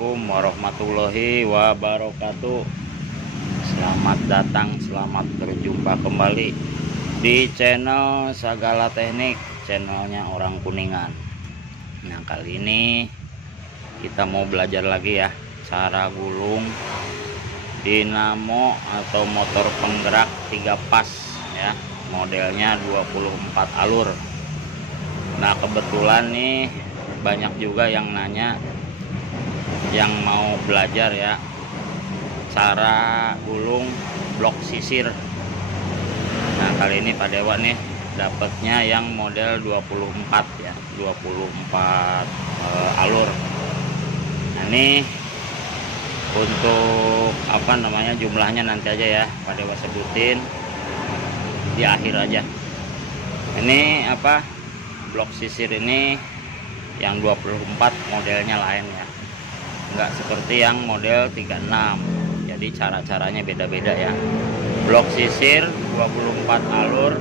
Assalamualaikum warahmatullahi wabarakatuh. Selamat datang, selamat berjumpa kembali di channel Sagala Teknik, channelnya orang Kuningan. Nah, kali ini kita mau belajar lagi ya, cara gulung dinamo atau motor penggerak 3 pas ya, modelnya 24 alur. Nah, kebetulan nih banyak juga yang nanya, yang mau belajar ya, cara gulung blok sisir. Nah, kali ini Pak Dewa nih dapatnya yang model 24 ya, 24 alur. Nah, ini untuk apa namanya, jumlahnya nanti aja ya Pak Dewa sebutin di akhir aja. Ini apa, blok sisir ini yang 24 modelnya lain ya, enggak seperti yang model 36. Jadi cara-caranya beda-beda ya. Blok sisir 24 alur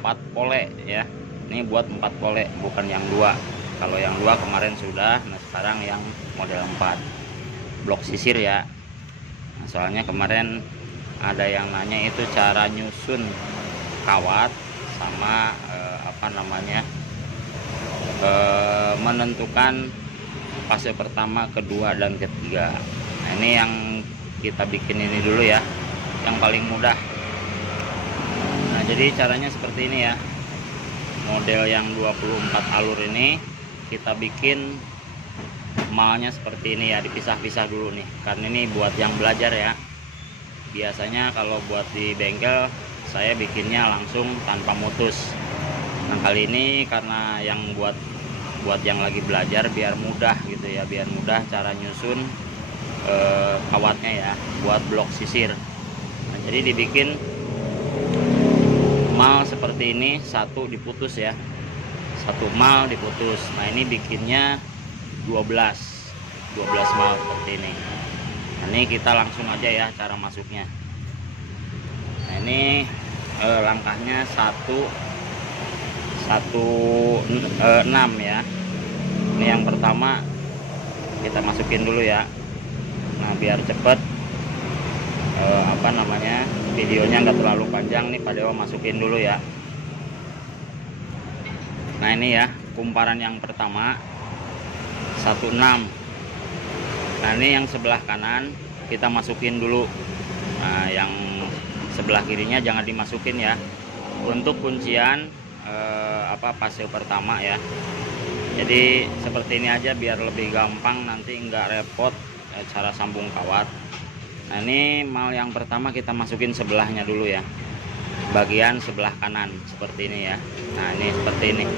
4 pole ya. Ini buat 4 pole, bukan yang 2. Kalau yang 2 kemarin sudah, nah sekarang yang model 4 blok sisir ya. Nah, soalnya kemarin ada yang nanya itu cara nyusun kawat sama apa namanya, menentukan fase pertama, kedua, dan ketiga. Nah, ini yang kita bikin ini dulu ya, yang paling mudah. Nah, jadi caranya seperti ini ya. Model yang 24 alur ini kita bikin malnya seperti ini ya, dipisah-pisah dulu nih, karena ini buat yang belajar ya. Biasanya kalau buat di bengkel saya bikinnya langsung tanpa mutus. Nah, kali ini karena yang buat yang lagi belajar, biar mudah gitu ya, biar mudah cara nyusun kawatnya ya buat blok sisir. Nah, jadi dibikin mal seperti ini, satu diputus ya, satu mal diputus. Nah, ini bikinnya 12 mal seperti ini. Nah, ini kita langsung aja ya cara masuknya. Nah, ini langkahnya 116 ya. Ini yang pertama kita masukin dulu ya. Nah, biar cepet apa namanya, videonya nggak terlalu panjang nih, Pak Dewa masukin dulu ya. Nah, ini ya kumparan yang pertama 16. Nah, ini yang sebelah kanan kita masukin dulu. Nah, yang sebelah kirinya jangan dimasukin ya, untuk kuncian apa, fase pertama ya. Jadi seperti ini aja biar lebih gampang, nanti nggak repot cara sambung kawat. Nah, ini mal yang pertama kita masukin sebelahnya dulu ya, bagian sebelah kanan seperti ini ya. Nah, ini seperti ini,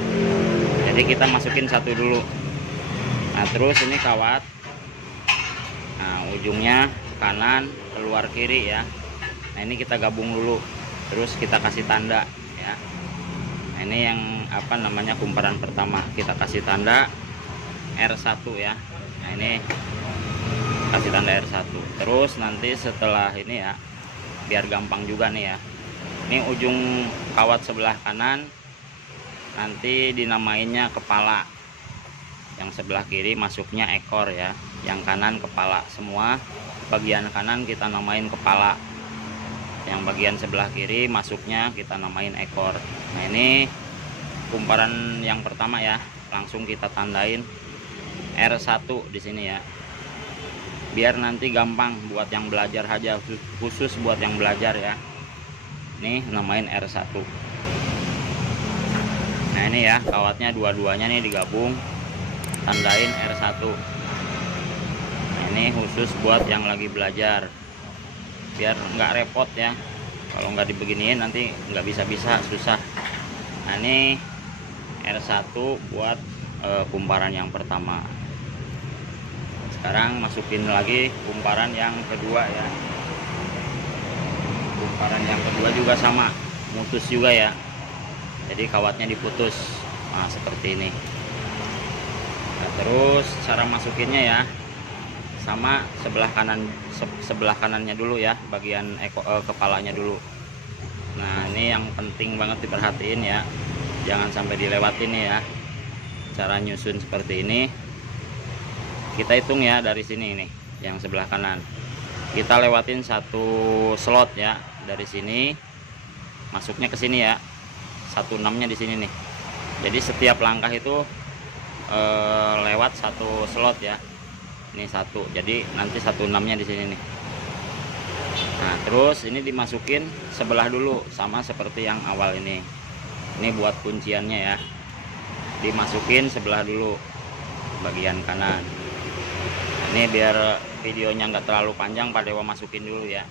jadi kita masukin satu dulu. Nah, terus ini kawat, nah ujungnya kanan keluar kiri ya. Nah, ini kita gabung dulu, terus kita kasih tanda ya. Nah, ini yang apa namanya, kumparan pertama kita kasih tanda R1 ya. Nah, ini kasih tanda R1. Terus nanti setelah ini ya, biar gampang juga nih ya, ini ujung kawat sebelah kanan nanti dinamainnya kepala, yang sebelah kiri masuknya ekor ya, yang kanan kepala. Semua bagian kanan kita namain kepala, yang bagian sebelah kiri masuknya kita namain ekor. Nah, ini kumparan yang pertama ya, langsung kita tandain R1 di sini ya, biar nanti gampang buat yang belajar aja, khusus buat yang belajar ya. Nih namain R1. Nah, ini ya kawatnya dua-duanya nih digabung, tandain R1. Nah, ini khusus buat yang lagi belajar, biar nggak repot ya. Kalau nggak dibeginiin nanti nggak bisa susah. Nah, ini R1 buat kumparan yang pertama. Sekarang masukin lagi kumparan yang kedua ya. Kumparan yang kedua juga sama, mutus juga ya, jadi kawatnya diputus. Nah, seperti ini. Nah, terus cara masukinnya ya sama, sebelah kanannya dulu ya, bagian kepalanya dulu. Nah, ini yang penting banget diperhatiin ya, jangan sampai dilewatin ya. Cara nyusun seperti ini. Kita hitung ya dari sini nih, yang sebelah kanan. Kita lewatin satu slot ya, dari sini masuknya ke sini ya. 16-nya di sini nih. Jadi setiap langkah itu lewat satu slot ya. Ini satu. Jadi nanti 16-nya di sini nih. Nah, terus ini dimasukin sebelah dulu sama seperti yang awal ini. Ini buat kunciannya ya. Dimasukin sebelah dulu bagian kanan. Ini biar videonya nggak terlalu panjang, Pak Dewa masukin dulu ya.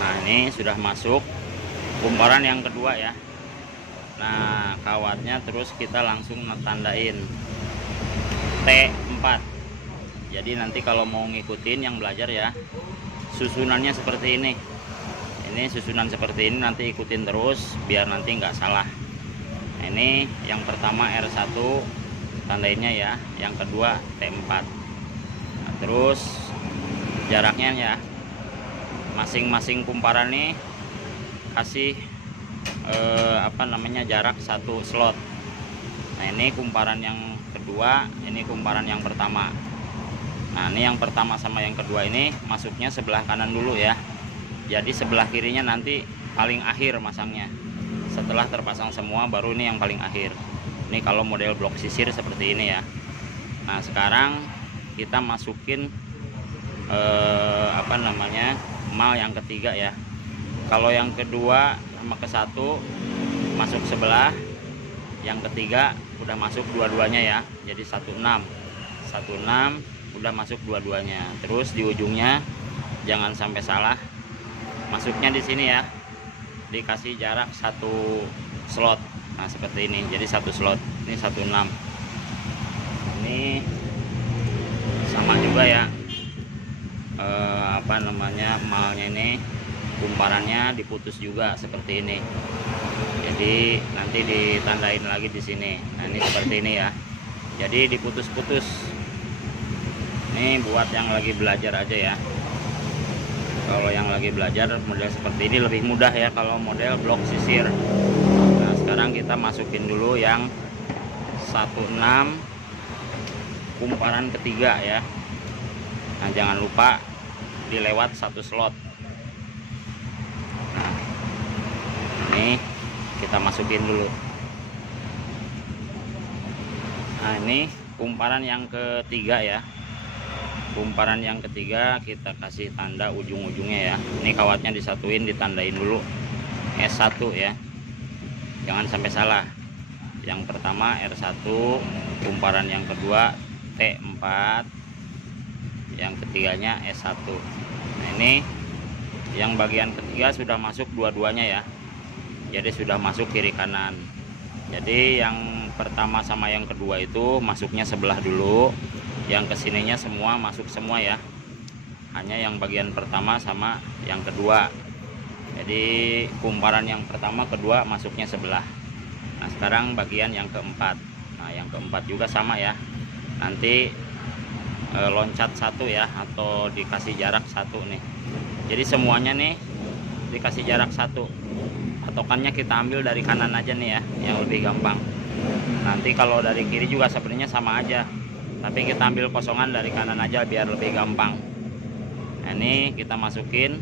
Nah, ini sudah masuk kumparan yang kedua ya. Nah, kawatnya terus kita langsung tandain T4. Jadi nanti kalau mau ngikutin yang belajar ya, susunannya seperti ini. Ini susunan seperti ini, nanti ikutin terus biar nanti nggak salah. Nah, ini yang pertama R1 tandainnya ya, yang kedua T4. Nah, terus jaraknya ya, masing-masing kumparan nih kasih jarak satu slot. Nah, ini kumparan yang kedua, ini kumparan yang pertama. Nah, ini yang pertama sama yang kedua ini masuknya sebelah kanan dulu ya. Jadi sebelah kirinya nanti paling akhir masangnya. Setelah terpasang semua baru ini yang paling akhir. Ini kalau model blok sisir seperti ini ya. Nah, sekarang kita masukin mal yang ketiga ya. Kalau yang kedua sama ke satu masuk sebelah, yang ketiga udah masuk dua-duanya ya. Jadi 16 udah masuk dua-duanya. Terus di ujungnya jangan sampai salah, masuknya di sini ya, dikasih jarak satu slot. Nah, seperti ini, jadi satu slot. Ini 16. Ini sama juga ya, malnya ini kumparannya diputus juga seperti ini. Jadi nanti ditandain lagi di sini. Nah, ini seperti ini ya, jadi diputus-putus. Ini buat yang lagi belajar aja ya. Kalau yang lagi belajar model seperti ini lebih mudah ya kalau model blok sisir. Nah, sekarang kita masukin dulu yang 16 kumparan ketiga ya. Nah, jangan lupa dilewat satu slot. Nah, ini kita masukin dulu. Nah, ini kumparan yang ketiga ya. Kumparan yang ketiga kita kasih tanda ujung-ujungnya ya. Ini kawatnya disatuin, ditandain dulu S1 ya, jangan sampai salah. Yang pertama R1, kumparan yang kedua T4, yang ketiganya S1. Nah, ini yang bagian ketiga sudah masuk dua-duanya ya, jadi sudah masuk kiri kanan. Jadi yang pertama sama yang kedua itu masuknya sebelah dulu, yang kesininya semua masuk semua ya, hanya yang bagian pertama sama yang kedua. Jadi kumparan yang pertama kedua masuknya sebelah. Nah, sekarang bagian yang keempat. Nah, yang keempat juga sama ya, nanti loncat satu ya, atau dikasih jarak satu nih. Jadi semuanya nih dikasih jarak satu. Patokannya kita ambil dari kanan aja nih ya, yang lebih gampang. Nanti kalau dari kiri juga sebenarnya sama aja, tapi kita ambil kosongan dari kanan aja biar lebih gampang. Nah, ini kita masukin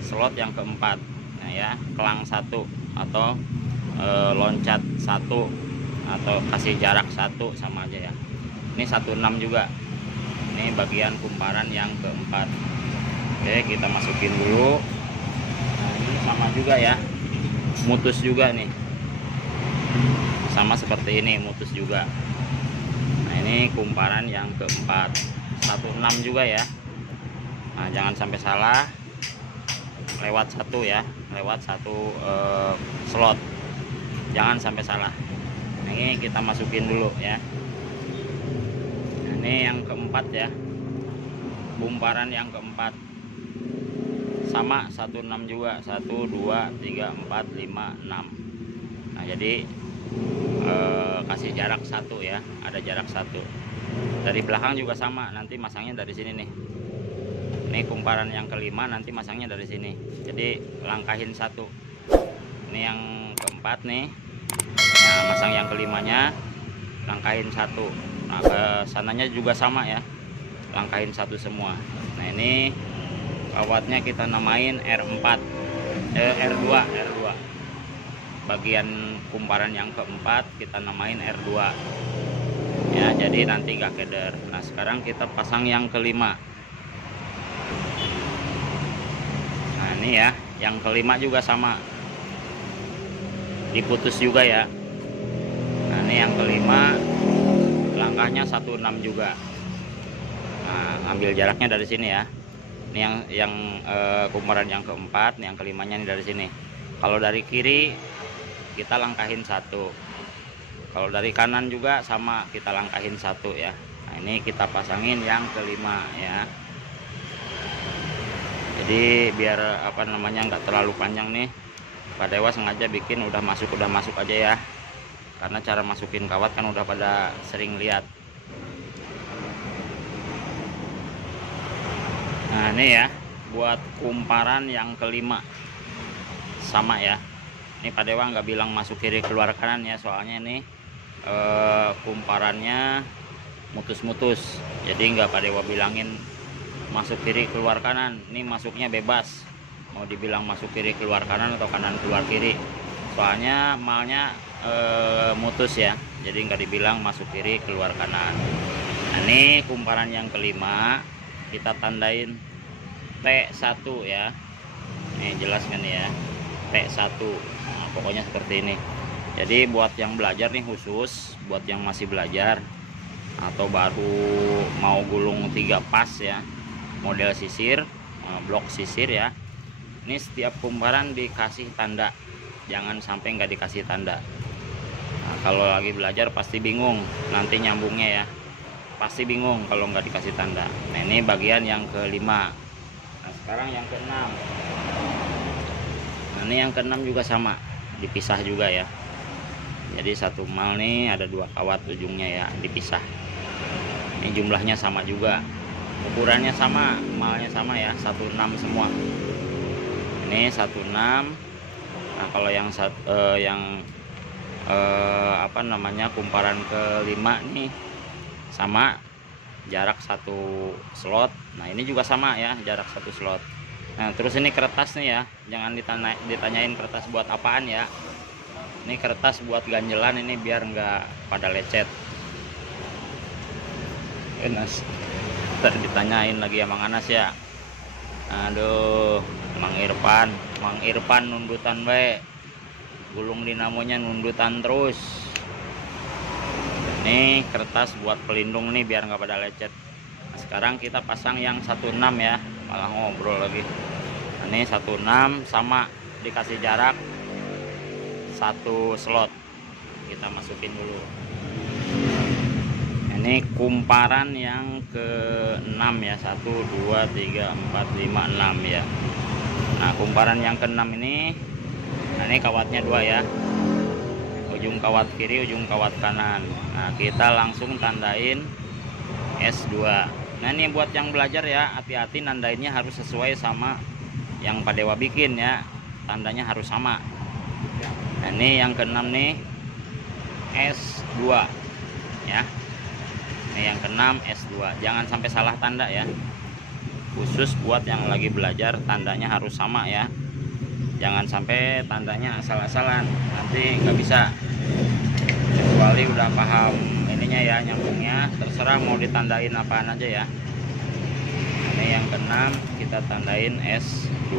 slot yang keempat. Nah ya, kelang satu atau loncat satu atau kasih jarak satu sama aja ya. Ini 16 juga. Ini bagian kumparan yang keempat. Oke, kita masukin dulu. Nah, ini sama juga ya, mutus juga nih, sama seperti ini, mutus juga. Nah, ini kumparan yang keempat, 16 juga ya. Nah, jangan sampai salah, lewat satu ya, lewat satu slot, jangan sampai salah. Nah, ini kita masukin dulu ya. Nah, ini yang keempat ya, kumparan yang keempat sama 16 juga, 1 2 3 4 5 6. Nah, jadi kasih jarak satu ya, ada jarak satu. Dari belakang juga sama, nanti masangnya dari sini nih. Ini kumparan yang kelima, nanti masangnya dari sini. Jadi langkahin satu. Ini yang keempat nih. Nah, masang yang kelimanya. langkahin satu. Nah ke sananya juga sama ya, langkahin satu semua. Nah ini kawatnya kita namain R4 R2 bagian kumparan yang keempat kita namain R2 ya, jadi nanti gak keder. Nah sekarang kita pasang yang kelima. Nah ini ya, yang kelima juga sama, diputus juga ya. Nah ini yang kelima, langkahnya 16 juga. Nah ambil jaraknya dari sini ya. Ini yang kumparan yang keempat, yang kelimanya ini dari sini. Kalau dari kiri kita langkahin satu, kalau dari kanan juga sama, kita langkahin satu ya. Nah ini kita pasangin yang kelima ya. Jadi biar apa namanya nggak terlalu panjang nih, Pak Dewa sengaja bikin udah masuk aja ya, karena cara masukin kawat kan udah pada sering lihat. Nah ini ya, buat kumparan yang kelima sama ya. Ini Pak Dewa nggak bilang masuk kiri keluar kanan ya, soalnya ini kumparannya mutus-mutus, jadi nggak Pak Dewa bilangin masuk kiri keluar kanan. Ini masuknya bebas, mau dibilang masuk kiri keluar kanan atau kanan keluar kiri, soalnya malnya mutus ya, jadi nggak dibilang masuk kiri keluar kanan. Nah, ini kumparan yang kelima kita tandain T1 ya. Ini jelas kan ya, T1. Nah, pokoknya seperti ini. Jadi buat yang belajar nih, khusus buat yang masih belajar atau baru mau gulung 3 pas ya, model sisir, blok sisir ya. Ini setiap kumparan dikasih tanda, jangan sampai nggak dikasih tanda. Nah, kalau lagi belajar pasti bingung nanti nyambungnya ya, pasti bingung kalau nggak dikasih tanda. Nah ini bagian yang kelima. Nah sekarang yang keenam. Nah ini yang keenam juga sama, dipisah juga ya. Jadi satu mal nih ada 2 kawat ujungnya ya, dipisah. Ini jumlahnya sama juga, ukurannya sama, malnya sama ya, 16 semua. Ini 16. Nah kalau yang apa namanya kumparan kelima nih sama, jarak 1 slot. Nah ini juga sama ya, jarak 1 slot. Nah terus ini kertas nih ya, jangan ditanyain kertas buat apaan ya. Ini kertas buat ganjelan, ini biar nggak pada lecet. Enas tadi ditanyain lagi sama Anas ya. Aduh, Mang Irfan nundutan we, gulung dinamonya nundutan terus. Ini kertas buat pelindung nih biar nggak pada lecet. Nah, sekarang kita pasang yang 16 ya, malah ngobrol lagi. Nah, ini 16 sama, dikasih jarak 1 slot. Kita masukin dulu. Ini kumparan yang ke-6 ya, 1 2 3 4 5 6 ya. Nah kumparan yang ke-6 ini, nah ini kawatnya 2 ya, ujung kawat kiri, ujung kawat kanan. Nah kita langsung tandain S2. Nah ini buat yang belajar ya, hati-hati nandainnya harus sesuai sama yang Pak Dewa bikin ya, tandanya harus sama. Nah ini yang ke-6 nih S2 ya. Ini yang ke-6 S2, jangan sampai salah tanda ya, khusus buat yang lagi belajar tandanya harus sama ya, jangan sampai tandanya asal-asalan, nanti nggak bisa. Kecuali udah paham ininya ya, nyambungnya, terserah mau ditandain apaan aja ya. Ini yang ke-6 kita tandain S2.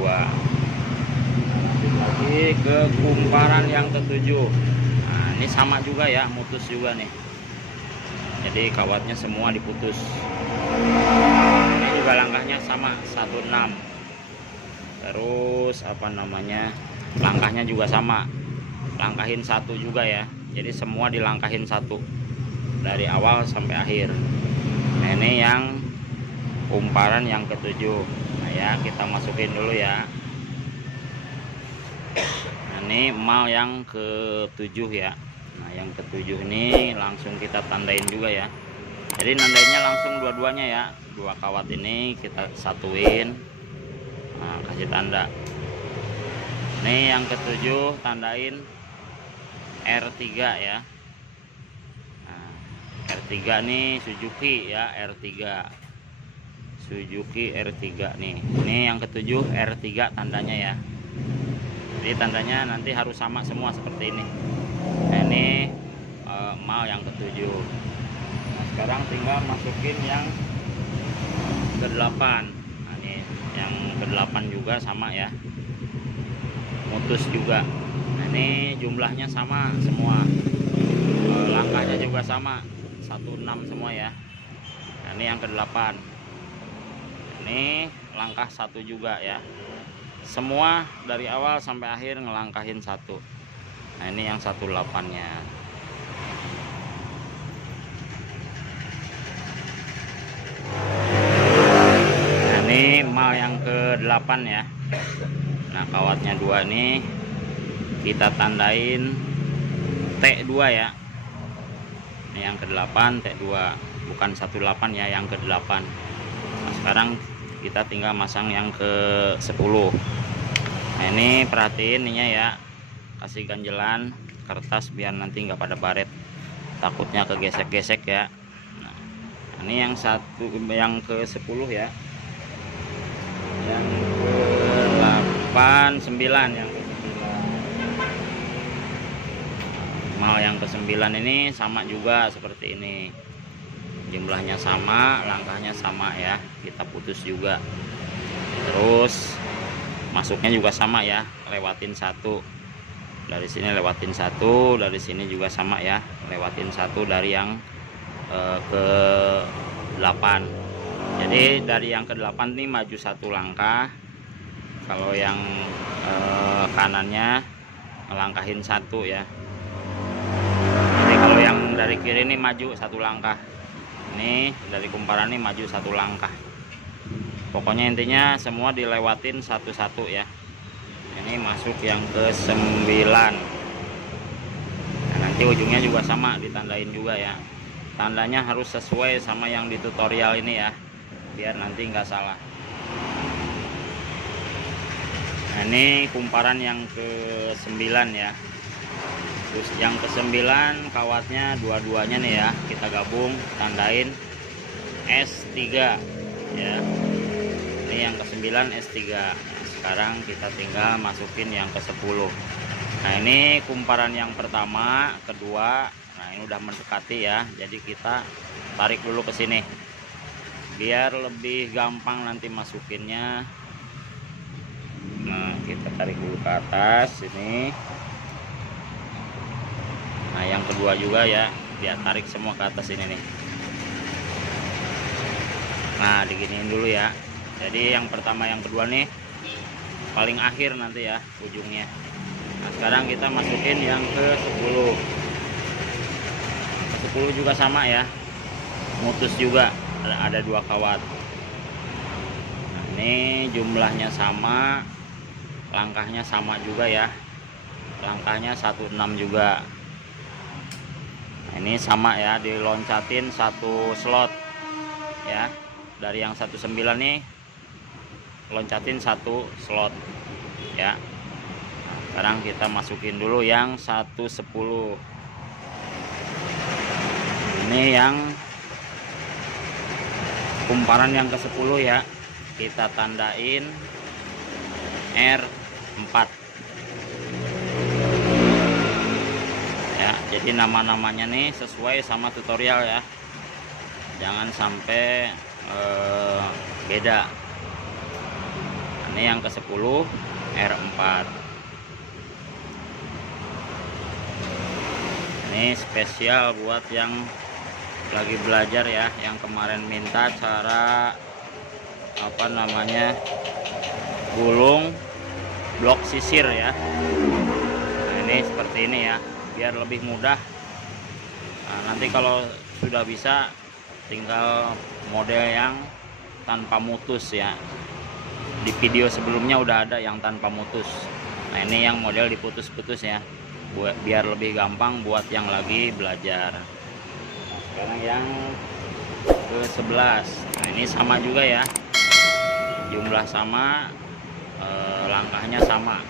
Lagi ke kumparan yang ke-7. Nah ini sama juga ya, mutus juga nih, jadi kawatnya semua diputus. Ini juga langkahnya sama, 16. Terus apa namanya, langkahnya juga sama, langkahin 1 juga ya, jadi semua dilangkahin 1 dari awal sampai akhir. Nah ini yang kumparan yang ke-7. Nah ya kita masukin dulu ya. Nah, ini mal yang ke-7 ya. Nah yang ke-7 ini langsung kita tandain juga ya, jadi nandainnya langsung dua-duanya ya, 2 kawat ini kita satuin. Nah kasih tanda. Ini yang ke-7 tandain R3 ya. Nah R3 nih Suzuki ya, R3 Suzuki R3 nih. Ini yang ketujuh R3 tandanya ya. Jadi tandanya nanti harus sama semua seperti ini. Nah, ini mal yang ketujuh. Nah, sekarang tinggal masukin yang ke-8. Nah, ini yang ke-8 juga sama ya, mutus juga. Nah, ini jumlahnya sama semua, langkahnya juga sama 16 semua ya. Nah, ini yang ke-8. Ini langkah 1 juga ya, semua dari awal sampai akhir ngelangkahin 1. Nah, ini yang 18-nya. Nah, ini mal yang ke-8 ya. Nah, kawatnya 2 nih kita tandain T2 ya. Ini yang ke-8 T2, bukan 18 ya, yang ke-8. Nah, sekarang kita tinggal masang yang ke-10. Nah, ini perhatiin ininya ya, kasih ganjelan kertas biar nanti nggak pada baret, takutnya kegesek-gesek ya. Nah, ini yang yang ke-10 ya, yang ke-8 9, yang ke-9 mal yang ke-9 ini sama juga seperti ini, jumlahnya sama, langkahnya sama ya, kita putus juga, terus masuknya juga sama ya, lewatin 1 dari sini, lewatin 1 dari sini juga sama ya, lewatin 1 dari yang ke-8. Jadi dari yang ke-8 nih maju 1 langkah, kalau yang kanannya ngelangkahin 1 ya. Jadi kalau yang dari kiri ini maju 1 langkah, ini dari kumparan ini maju 1 langkah. Pokoknya intinya semua dilewatin satu-satu ya. Ini masuk yang ke-9. Nah, nanti ujungnya juga sama, ditandain juga ya. Tandanya harus sesuai sama yang di tutorial ini ya, biar nanti nggak salah. Nah, ini kumparan yang ke-9 ya. Terus yang ke-9 kawatnya dua-duanya nih ya, kita gabung, tandain S3 ya. Ini yang ke-9 S3. Nah, sekarang kita tinggal masukin yang ke-10. Nah, ini kumparan yang pertama, kedua. Nah, ini udah mendekati ya, jadi kita tarik dulu ke sini biar lebih gampang nanti masukinnya. Nah, kita tarik dulu ke atas ini. Nah, yang kedua juga ya, dia tarik semua ke atas ini nih. Nah, diginiin dulu ya. Jadi yang pertama, yang kedua nih paling akhir nanti ya ujungnya. Nah, sekarang kita masukin yang ke-10. 10 juga sama ya, mutus juga, ada 2 kawat. Nah, ini jumlahnya sama, langkahnya sama juga ya, langkahnya 16 juga. Nah, ini sama ya, diloncatin 1 slot ya, dari yang 19 nih loncatin 1 slot ya. Nah, sekarang kita masukin dulu yang 110. Ini yang kumparan yang ke-10 ya, kita tandain R4 ya. Jadi nama-namanya nih sesuai sama tutorial ya, jangan sampai beda. Ini yang ke-10 R4. Ini spesial buat yang lagi belajar ya, yang kemarin minta cara apa namanya gulung blok sisir ya. Nah, ini seperti ini ya, biar lebih mudah. Nah, nanti kalau sudah bisa tinggal model yang tanpa mutus ya. Di video sebelumnya udah ada yang tanpa mutus. Nah, ini yang model diputus-putus ya, biar lebih gampang buat yang lagi belajar. Nah, sekarang yang ke-11. Nah, ini sama juga ya, jumlah sama, langkahnya sama.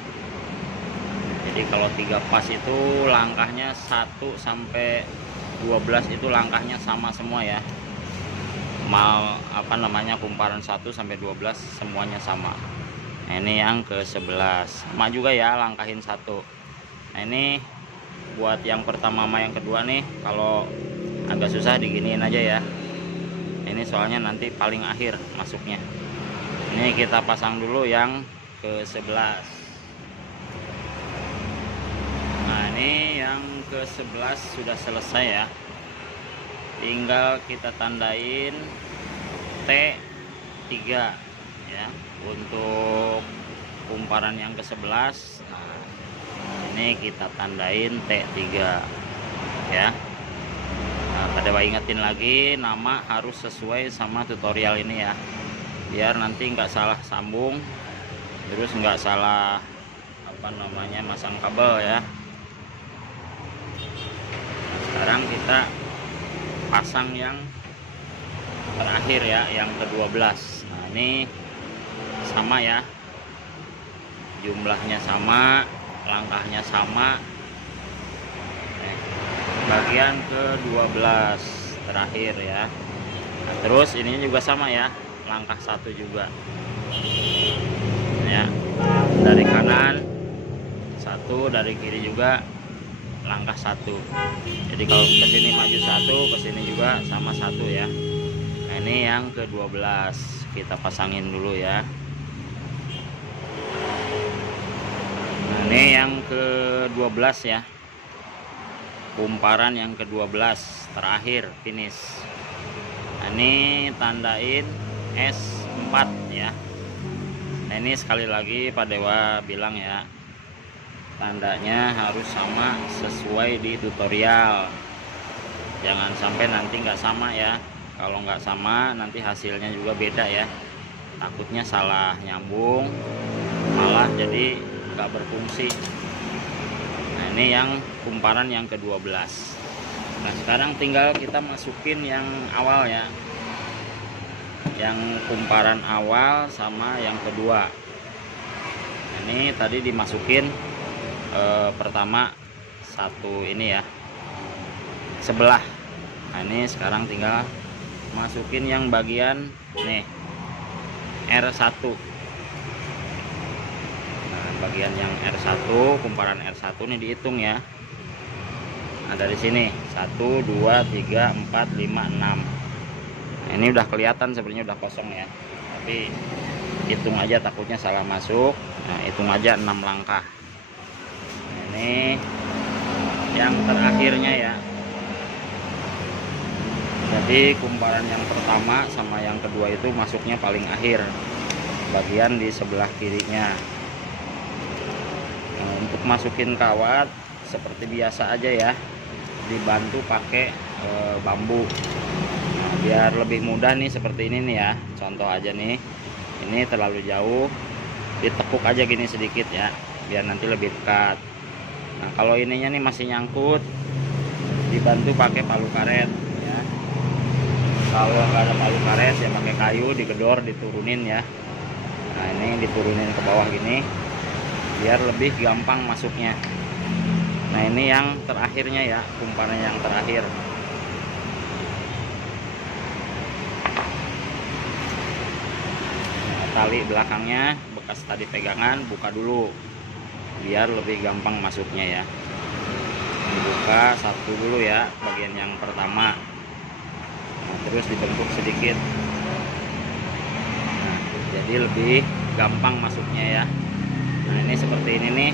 Jadi kalau 3 pas itu langkahnya 1 sampai 12 itu langkahnya sama semua ya. Mau apa namanya, kumparan 1 sampai 12 semuanya sama. Nah, ini yang ke 11 sama juga ya, langkahin 1. Nah, ini buat yang pertama sama yang kedua nih, kalau agak susah diginiin aja ya. Ini soalnya nanti paling akhir masuknya. Ini kita pasang dulu yang ke 11. Nah, ini yang ke 11 sudah selesai ya. Tinggal kita tandain T3 ya untuk kumparan yang ke 11. Nah, ini kita tandain T3 ya. Nah, pada ingetin lagi, nama harus sesuai sama tutorial ini ya, biar nanti nggak salah sambung, terus nggak salah apa namanya, masang kabel ya. Nah, sekarang kita pasang yang terakhir ya, yang ke-12. Nah, ini sama ya, jumlahnya sama, langkahnya sama. Bagian ke-12 terakhir ya. Nah, terus ini juga sama ya, langkah 1 juga ya, dari kanan 1, dari kiri juga langkah 1. Jadi kalau ke sini maju 1, ke sini juga sama 1 ya. Nah, ini yang ke-12 kita pasangin dulu ya. Nah, ini yang ke-12 ya, kumparan yang ke-12 terakhir finish. Nah, ini tandain S4 ya. Nah, ini sekali lagi Pak Dewa bilang ya, tandanya harus sama sesuai di tutorial, jangan sampai nanti nggak sama ya. Kalau nggak sama nanti hasilnya juga beda ya, takutnya salah nyambung, malah jadi nggak berfungsi. Nah, ini yang kumparan yang ke-12. Nah, sekarang tinggal kita masukin yang awal ya, yang kumparan awal sama yang kedua. Nah, ini tadi dimasukin pertama 1 ini ya, sebelah. Nah, ini sekarang tinggal masukin yang bagian nih R1. Bagian yang R1, kumparan R1 ini dihitung ya. Nah, dari sini 1 2 3 4 5 6. Nah, ini udah kelihatan sebenarnya udah kosong ya, tapi hitung aja, takutnya salah masuk. Nah, hitung aja 6 langkah. Nah, ini yang terakhirnya ya. Jadi kumparan yang pertama sama yang kedua itu masuknya paling akhir, bagian di sebelah kirinya. Untuk masukin kawat seperti biasa aja ya, dibantu pakai bambu. Nah, biar lebih mudah nih, seperti ini nih ya, contoh aja nih, ini terlalu jauh, ditekuk aja gini sedikit ya, biar nanti lebih dekat. Nah, kalau ininya nih masih nyangkut, dibantu pakai palu karet ya. Kalau nggak ada palu karet ya pakai kayu, digedor, diturunin ya. Nah, ini diturunin ke bawah gini, biar lebih gampang masuknya. Nah, ini yang terakhirnya ya, kumparan yang terakhir. Nah, tali belakangnya bekas tadi pegangan buka dulu, biar lebih gampang masuknya ya. Dibuka 1 dulu ya, bagian yang pertama. Nah, terus dibentuk sedikit. Nah, jadi lebih gampang masuknya ya. Nah, ini seperti ini nih,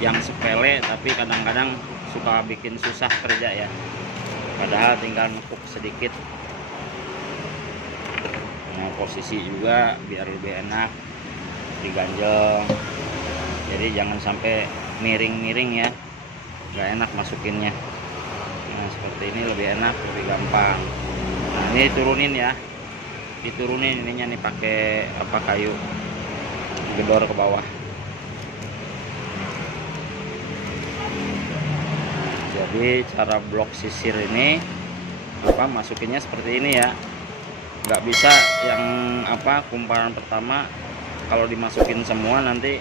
yang sepele tapi kadang-kadang suka bikin susah kerja ya, padahal tinggal nukuk sedikit. Nah, posisi juga biar lebih enak diganjel, jadi jangan sampai miring-miring ya, nggak enak masukinnya. Nah, seperti ini lebih enak, lebih gampang. Nah, ini turunin ya, diturunin ininya nih pakai apa, kayu, gedor ke bawah. Jadi cara blok sisir ini apa, masukinnya seperti ini ya, nggak bisa yang apa kumparan pertama kalau dimasukin semua nanti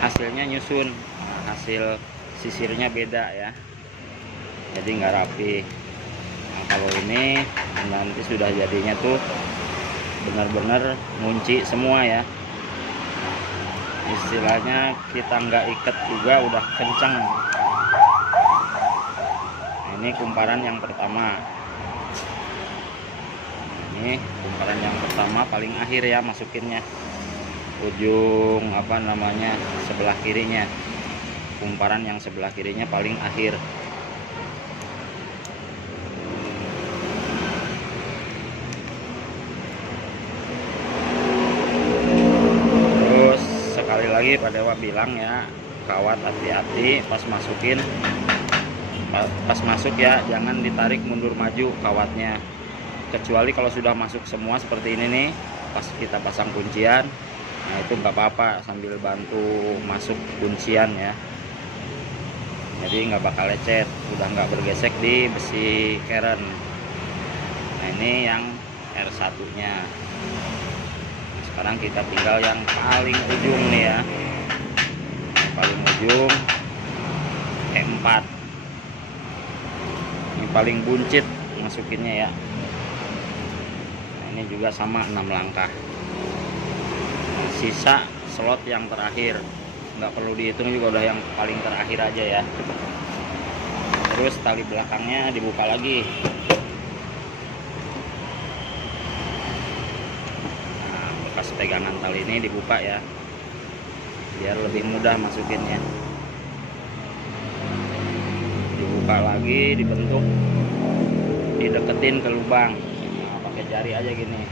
hasilnya nyusun. Nah, hasil sisirnya beda ya. jadi nggak rapi. Nah, kalau ini nanti sudah jadinya tuh benar-benar ngunci semua ya, istilahnya kita nggak ikat juga udah kencang. Nah, ini kumparan yang pertama. Ini kumparan yang pertama paling akhir ya masukinnya, ujung apa namanya sebelah kirinya, kumparan yang sebelah kirinya paling akhir. Terus sekali lagi Pak Dewa bilang ya, kawat hati-hati pas masukin, pas masuk ya jangan ditarik mundur maju kawatnya, kecuali kalau sudah masuk semua seperti ini nih, pas kita pasang kuncian, nah itu nggak apa-apa sambil bantu masuk kuncian ya, jadi nggak bakal lecet, udah nggak bergesek di besi keren. Nah ini yang R1 nya. Sekarang kita tinggal yang paling ujung nih ya, yang paling ujung E4, ini paling buncit masukinnya ya. Ini juga sama 6 langkah. Nah, sisa slot yang terakhir nggak perlu dihitung juga, udah yang paling terakhir aja ya. Terus tali belakangnya dibuka lagi. Nah, bekas pegangan tali ini dibuka ya, biar lebih mudah masukinnya. Dibuka lagi, dibentuk, dideketin ke lubang. Jari aja gini,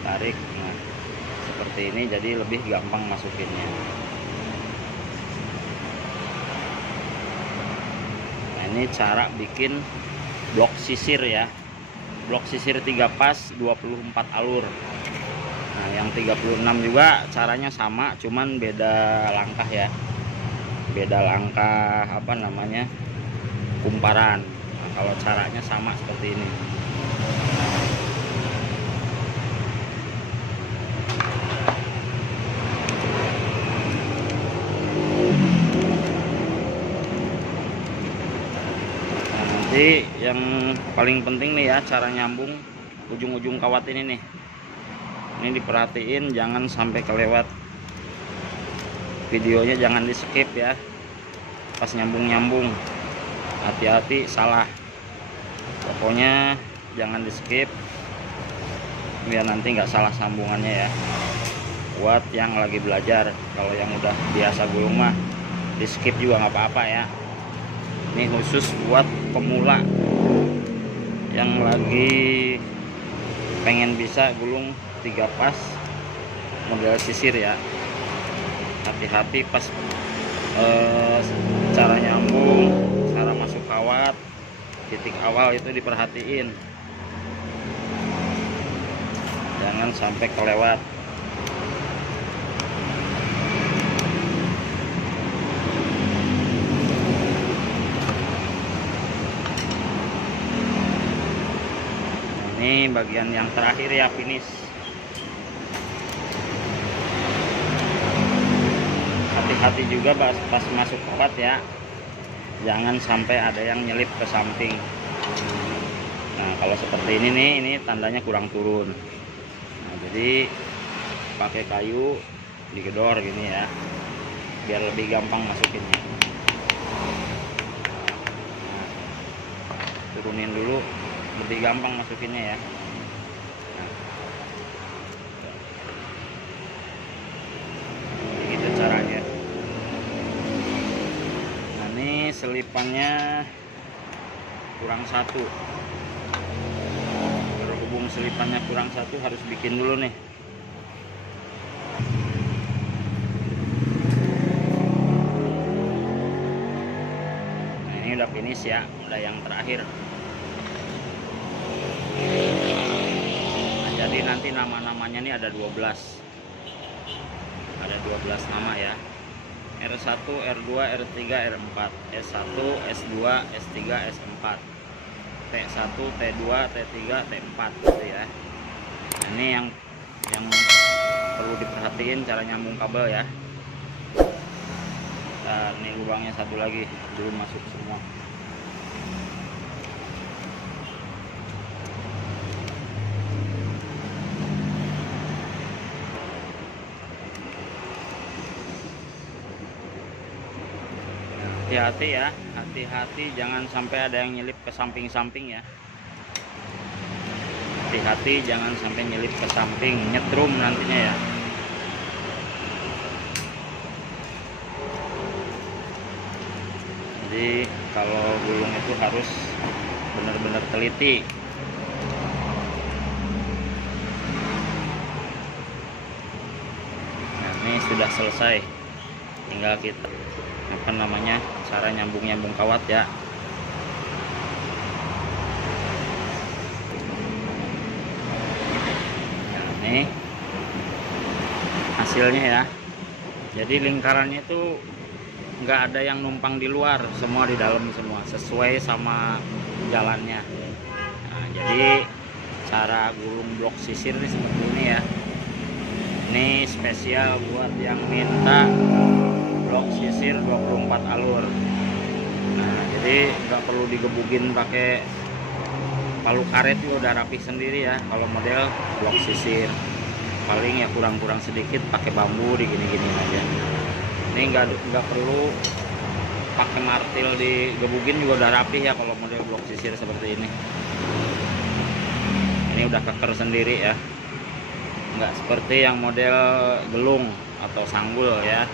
tarik, nah seperti ini, jadi lebih gampang masukinnya. Nah ini cara bikin blok sisir ya, blok sisir 3 pas 24 alur. Nah yang 36 juga caranya sama, cuman beda langkah ya, beda langkah apa namanya kumparan. Nah, kalau caranya sama seperti ini. Jadi yang paling penting nih ya, cara nyambung ujung-ujung kawat ini nih, ini diperhatiin jangan sampai kelewat. Videonya jangan di skip ya, pas nyambung-nyambung hati-hati salah, pokoknya jangan di skip biar nanti nggak salah sambungannya ya. Buat yang lagi belajar, kalau yang udah biasa gulung mah di skip juga nggak apa-apa ya. Ini khusus buat pemula yang lagi pengen bisa gulung 3 pas model sisir ya. Hati-hati pas cara nyambung, cara masuk kawat, titik awal itu diperhatiin, jangan sampai kelewat. Ini bagian yang terakhir ya, finish. Hati-hati juga pas masuk kawat ya, jangan sampai ada yang nyelip ke samping. Nah kalau seperti ini nih, ini tandanya kurang turun. Nah jadi pakai kayu digedor gini ya, biar lebih gampang masukinnya. Nah, turunin dulu, lebih gampang masukinnya ya. Nah, begitu caranya. Nah ini selipannya kurang 1, berhubung selipannya kurang 1 harus bikin dulu nih. Nah ini udah finish ya, udah yang terakhir. Nah, jadi nanti nama-namanya nih ada 12 nama ya, R1, R2, R3, R4, S1, S2, S3, S4, T1, T2, T3, T4 gitu ya. Nah, ini yang perlu diperhatiin cara nyambung kabel ya. Nah, ini lubangnya satu lagi belum masuk semua. hati-hati ya, hati-hati jangan sampai ada yang nyelip ke samping-samping ya. Hati-hati jangan sampai nyelip ke samping, nyetrum nantinya ya. Jadi kalau gulung itu harus benar-benar teliti. Nah, ini sudah selesai, tinggal kita cara nyambung kawat ya. Nah, ini hasilnya ya. Jadi lingkarannya itu nggak ada yang numpang di luar, semua di dalam semua, sesuai sama jalannya. Nah, jadi cara gulung blok sisir ini seperti ini ya. Ini spesial buat yang minta blok sisir 24 alur. Nah, jadi nggak perlu digebukin pakai palu karet, juga udah rapih sendiri ya kalau model blok sisir. Paling ya kurang-kurang sedikit pakai bambu digini-gini aja. Ini nggak perlu pakai martil digebukin, juga udah rapih ya kalau model blok sisir seperti ini. Ini udah keker sendiri ya, nggak seperti yang model gelung atau sanggul ya.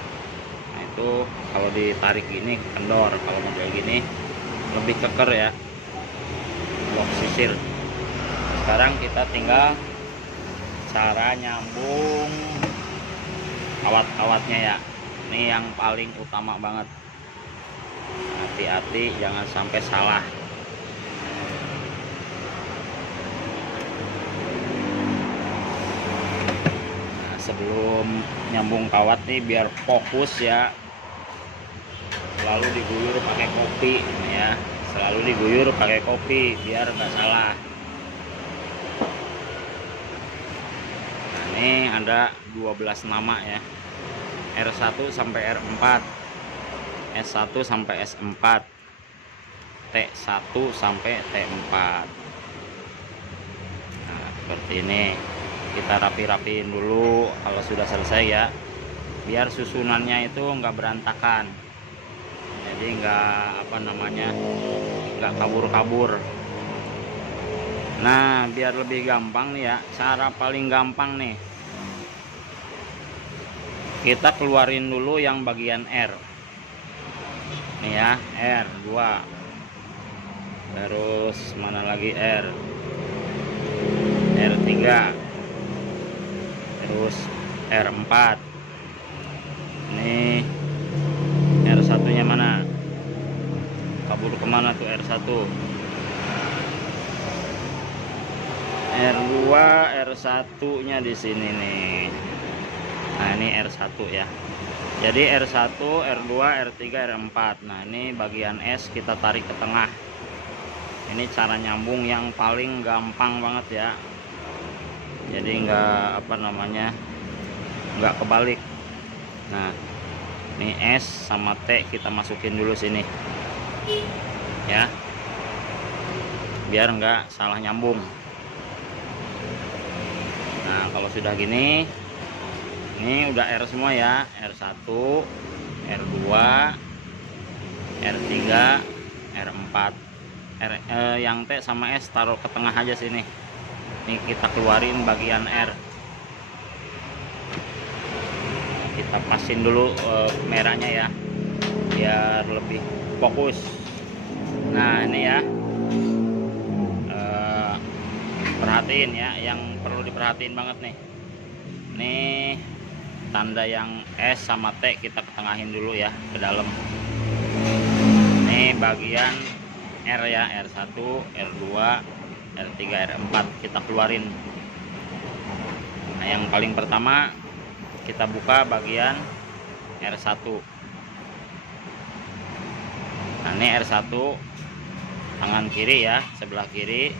Nah, itu kalau ditarik gini kendor, kalau model gini lebih keker ya blok sisir. Sekarang kita tinggal cara nyambung kawat-kawatnya ya. Ini yang paling utama banget, hati-hati jangan sampai salah. Nah, sebelum nyambung kawat nih biar fokus ya, selalu diguyur pakai kopi ya, selalu diguyur pakai kopi biar nggak salah. Nah, ini ada 12 nama ya, R1 sampai R4, S1 sampai S4, T1 sampai T4. Nah, seperti ini kita rapi-rapiin dulu kalau sudah selesai ya, biar susunannya itu nggak berantakan, jadi nggak kabur-kabur. Nah, biar lebih gampang nih ya, cara paling gampang nih, kita keluarin dulu yang bagian R nih ya, R2, terus mana lagi R3, terus R4. Ini R1 nya mana, kabur kemana tuh R1, R2, R1 nya di sini nih. Nah, ini R1 ya. Jadi R1, R2, R3, R4. Nah, ini bagian S kita tarik ke tengah. Ini cara nyambung yang paling gampang banget ya. Jadi nggak nggak kebalik. Nah, ini S sama T kita masukin dulu sini ya, biar nggak salah nyambung. Nah, kalau sudah gini, ini udah R semua ya, R1, R2, R3, R4. Yang T sama S taruh ke tengah aja sini. Ini kita keluarin bagian R. Kita pasin dulu merahnya ya, biar lebih fokus. Nah, ini ya, perhatiin ya, yang perlu diperhatiin banget nih. Ini tanda yang S sama T kita ketengahin dulu ya, ke dalam. Ini bagian R ya, R1, R2, R3, R4 kita keluarin. Nah, yang paling pertama kita buka bagian R1. Nah, ini R1 tangan kiri ya, sebelah kiri.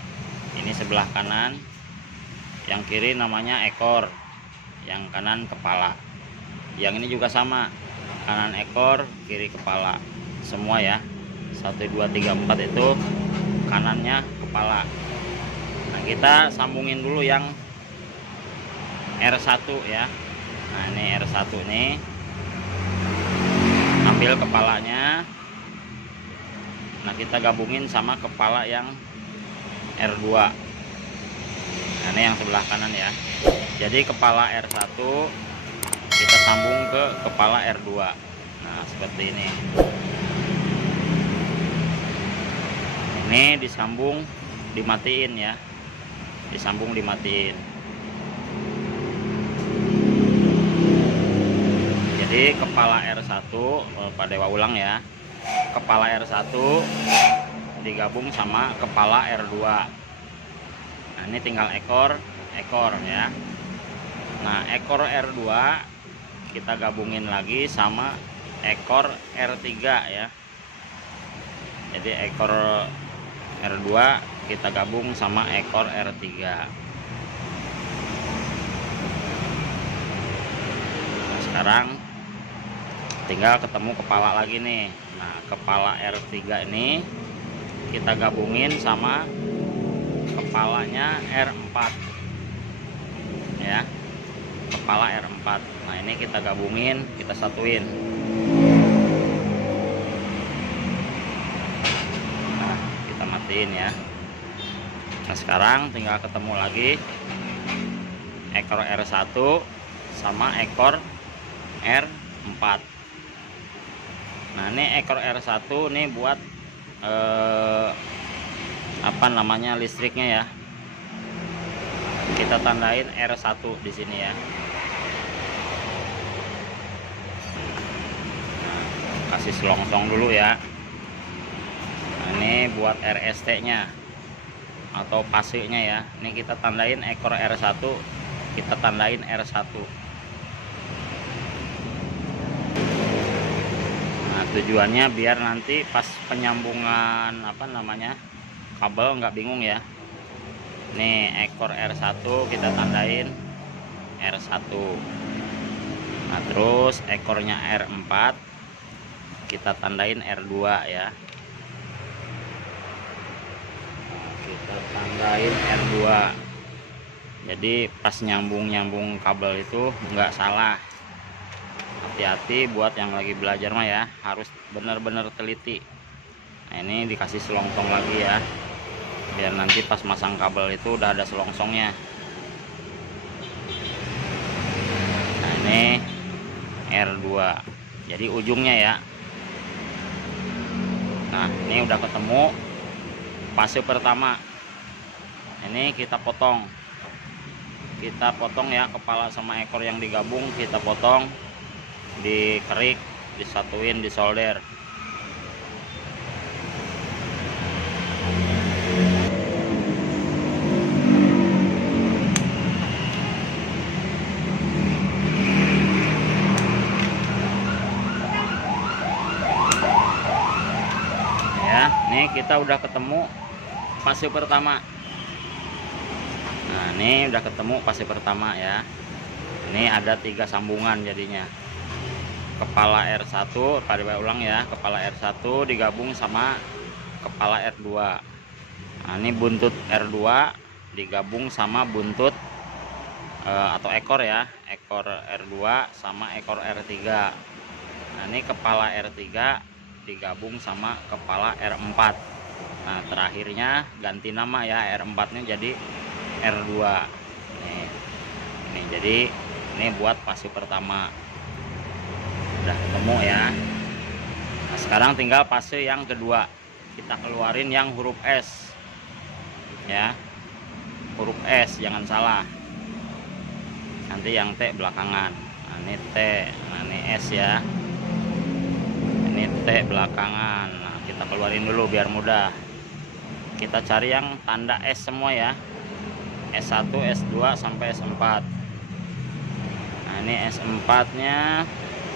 Ini sebelah kanan. Yang kiri namanya ekor, yang kanan kepala. Yang ini juga sama, kanan ekor, kiri kepala. Semua ya, 1, 2, 3, 4 itu kanannya kepala. Nah, kita sambungin dulu yang R1 ya. Nah, ini R1 nih, ambil kepalanya, Nah, kita gabungin sama kepala yang R2. Nah, ini yang sebelah kanan ya. Jadi kepala R1 kita sambung ke kepala R2. Nah, seperti ini. Ini disambung, dimatiin ya. Disambung, dimatiin. Jadi kepala R1 Pak Dewa ulang ya. Kepala R1 digabung sama kepala R2. Nah, ini tinggal ekor ya. Nah, ekor R2 kita gabungin lagi sama ekor R3 ya. Jadi ekor R2 kita gabung sama ekor R3. Nah, sekarang tinggal ketemu kepala lagi nih. Nah, kepala R3 ini kita gabungin sama kepalanya R4 ya, kepala R4. Nah, ini kita gabungin, kita satuin. Nah, kita matiin ya. Nah, sekarang tinggal ketemu lagi ekor R1 sama ekor R4. Nah, ini ekor R1 nih buat apa namanya, listriknya ya. Kita tandain R1 di sini ya. Nah, kasih selongsong dulu ya. Nah, ini buat RST nya atau pasenya ya. Ini kita tandain ekor R1, kita tandain R1. Nah, tujuannya biar nanti pas penyambungan apa namanya, kabel nggak bingung ya. Nih ekor R1 kita tandain R1. Nah, terus ekornya R4 kita tandain R2 ya. Nah, kita tandain R2. Jadi pas nyambung kabel itu nggak salah. Hati-hati buat yang lagi belajar mah ya, harus benar-benar teliti. Nah, ini dikasih selongsong lagi ya, biar nanti pas masang kabel itu udah ada selongsongnya. Nah, ini R2 jadi ujungnya ya. Nah, ini udah ketemu fase pertama. Ini kita potong ya, kepala sama ekor yang digabung kita potong, dikerik, disatuin, disolder. Ya, nih kita udah ketemu fase pertama. Nah, ini udah ketemu fase pertama ya. Ini ada 3 sambungan jadinya. Kepala R1, pada ulang ya, kepala R1 digabung sama kepala R2. Nah, ini buntut R2 digabung sama buntut atau ekor ya, ekor R2 sama ekor R3. Nah, ini kepala R3 digabung sama kepala R4. Nah, terakhirnya ganti nama ya, R4 nya jadi R2. Ini jadi ini buat fase pertama udah ketemu ya. Nah, sekarang tinggal fase yang kedua, kita keluarin yang huruf S ya, huruf S jangan salah, nanti yang T belakangan. Nah, ini T, nah ini S ya, ini T belakangan. Nah, kita keluarin dulu biar mudah. Kita cari yang tanda S semua ya, S1, S2 sampai S4. Nah, ini S4 nya,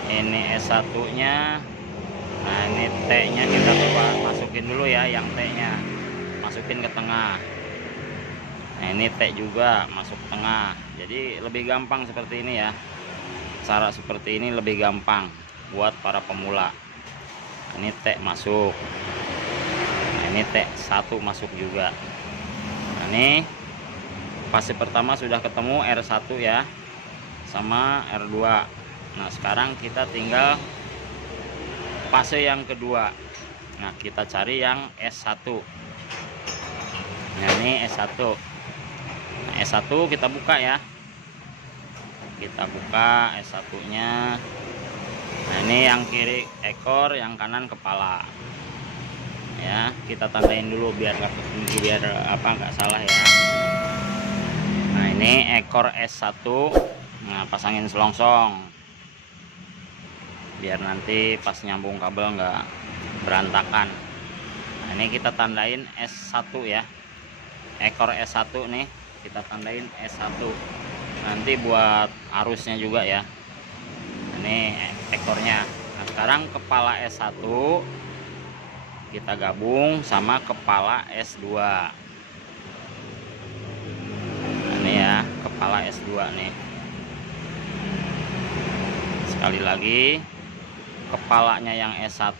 ini S1 nya. Nah, ini T nya kita coba masukin dulu ya, yang T nya masukin ke tengah. Nah, ini T juga masuk tengah. Jadi lebih gampang seperti ini ya, cara seperti ini lebih gampang buat para pemula. Ini T masuk. Nah, ini T1 masuk juga. Nah, ini fase pertama sudah ketemu R1 ya sama R2. Nah, sekarang kita tinggal fase yang kedua. Nah, kita cari yang S1. Nah, ini S1. Nah, S1 kita buka ya. Kita buka S1 nya. Nah, ini yang kiri ekor, yang kanan kepala ya. Kita tandain dulu biar nggak salah ya. Nah, ini ekor S1. Nah, pasangin selongsong biar nanti pas nyambung kabel nggak berantakan. Nah, ini kita tandain S1 ya. Ekor S1 nih kita tandain S1. Nanti buat arusnya juga ya. Ini ekornya. Nah, sekarang kepala S1 kita gabung sama kepala S2. Ini ya, kepala S2 nih. Sekali lagi, kepalanya yang S1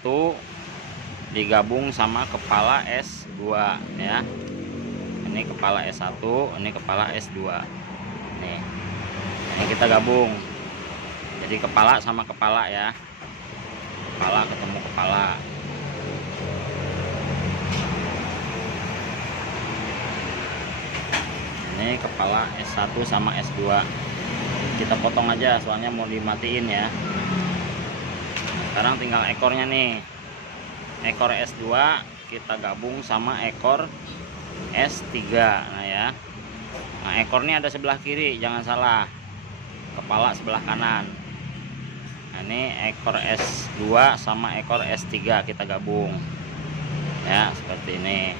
digabung sama kepala S2 ya. Ini kepala S1, ini kepala S2. Nih. Ini kita gabung. Jadi kepala sama kepala ya. Kepala ketemu kepala. Ini kepala S1 sama S2. Kita potong aja soalnya mau dimatiin ya. Sekarang tinggal ekornya nih. Ekor S2 kita gabung sama ekor S3. Nah ya. Nah, ekornya ada sebelah kiri, jangan salah. Kepala sebelah kanan. Nah, ini ekor S2 sama ekor S3 kita gabung. Ya, seperti ini.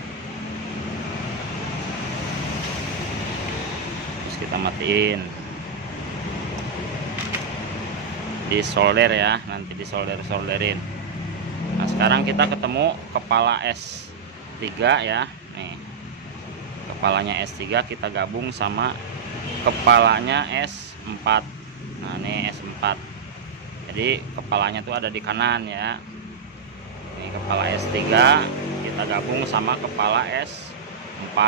Terus kita matiin. Di solder ya, nanti di solderin. Nah, sekarang kita ketemu kepala S3 ya. Nih. Kepalanya S3 kita gabung sama kepalanya S4. Nah, ini S4. Jadi kepalanya tuh ada di kanan ya. Ini kepala S3 kita gabung sama kepala S4.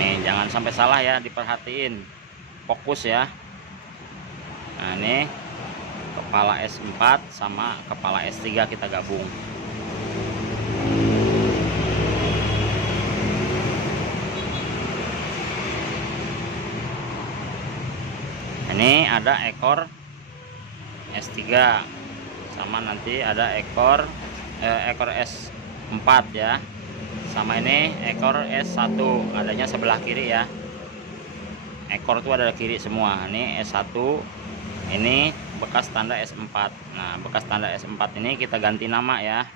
Nih, jangan sampai salah ya, diperhatiin. Fokus ya. Nah, ini kepala S4 sama kepala S3 kita gabung. Ini ada ekor S3 sama nanti ada ekor S4 ya. Sama ini ekor S1 adanya sebelah kiri ya. Ekor itu ada kiri semua. Ini S1, ini bekas tanda S4. Nah, bekas tanda S4 ini kita ganti nama ya.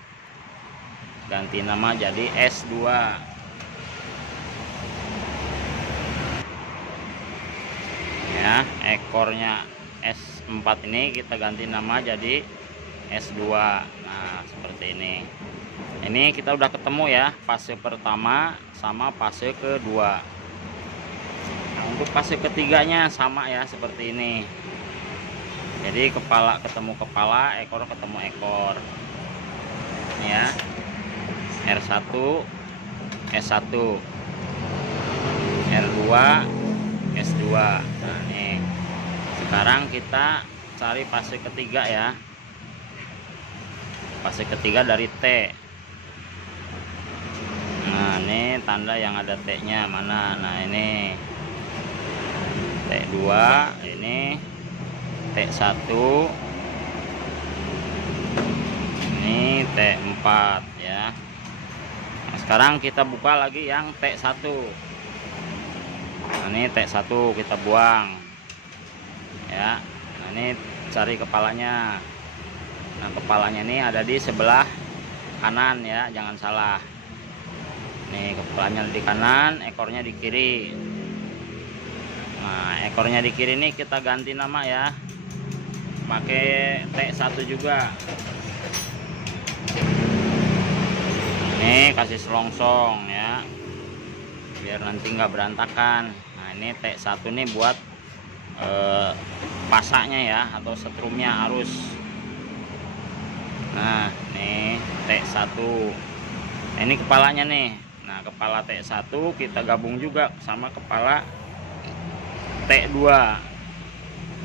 Ganti nama jadi S2. Ya, ekornya S4 ini kita ganti nama jadi S2. Nah, seperti ini. Ini kita udah ketemu ya, fase pertama sama fase kedua. Nah, untuk fase ketiganya sama ya, seperti ini. Jadi kepala ketemu kepala, ekor ketemu ekor. Ini ya. R1, S1, R2, S2. Nah, nih. Sekarang kita cari fase ketiga ya. Fase ketiga dari T. Nah, ini tanda yang ada T-nya mana? Nah, ini T2, ini T1, ini T4 ya. Nah, sekarang kita buka lagi yang T1. Nah, ini T1 kita buang ya. Nah, ini cari kepalanya. Nah, kepalanya ini ada di sebelah kanan ya, jangan salah. Nih, kepalanya di kanan, ekornya di kiri. Nah, ekornya di kiri ini kita ganti nama ya, pakai T1 juga. Ini kasih selongsong ya, biar nanti nggak berantakan. Nah, ini T1 nih buat pasaknya ya, atau setrumnya arus. Nah, nih T1. Nah, ini kepalanya nih. Nah, kepala T1 kita gabung juga sama kepala T2.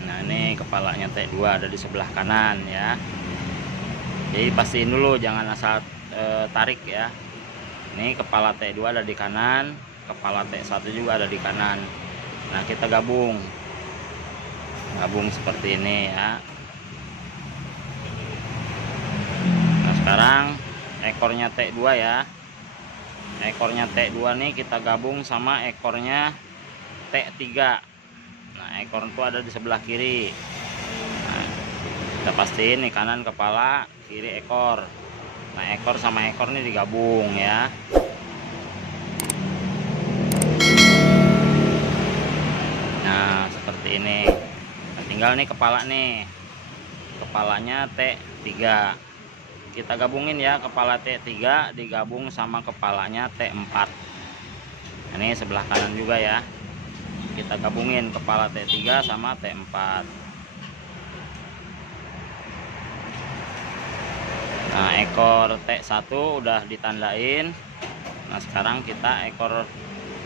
Nah, Nah ini kepalanya T2 ada di sebelah kanan ya. Jadi pastiin dulu, jangan asal tarik ya. Ini kepala T2 ada di kanan, kepala T1 juga ada di kanan. Nah kita gabung seperti ini ya. Nah sekarang ekornya T2 ya, ekornya T2 nih kita gabung sama ekornya T3. Nah ekor itu ada di sebelah kiri. Nah, kita pastiin nih kanan kepala, kiri ekor. Nah ekor sama ekor nih digabung ya. Nah seperti ini. Nah, tinggal nih kepala nih, kepalanya T3 kita gabungin ya. Kepala T3 digabung sama kepalanya T4. Ini sebelah kanan juga ya, kita gabungin kepala T3 sama T4. Nah ekor T1 udah ditandain. Nah sekarang kita ekor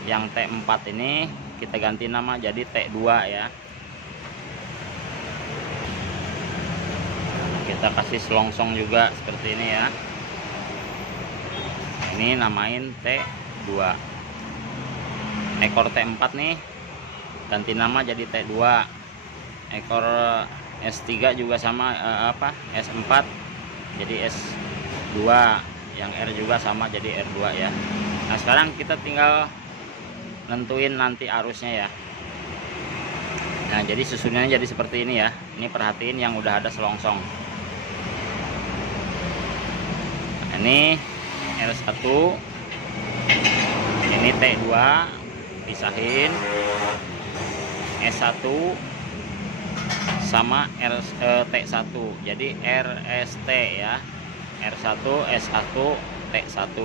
yang T4 ini kita ganti nama jadi T2 ya. Kita kasih selongsong juga seperti ini ya. Ini namain T2. Ekor T4 nih ganti nama jadi T2. Ekor S3 juga sama S4 jadi S2, yang R juga sama jadi R2 ya. Nah sekarang kita tinggal nentuin nanti arusnya ya. Nah jadi susunannya jadi seperti ini ya. Ini perhatiin yang udah ada selongsong. Ini R1, ini T2 pisahin, S1 sama T1 jadi RST ya. R1 S1 T1.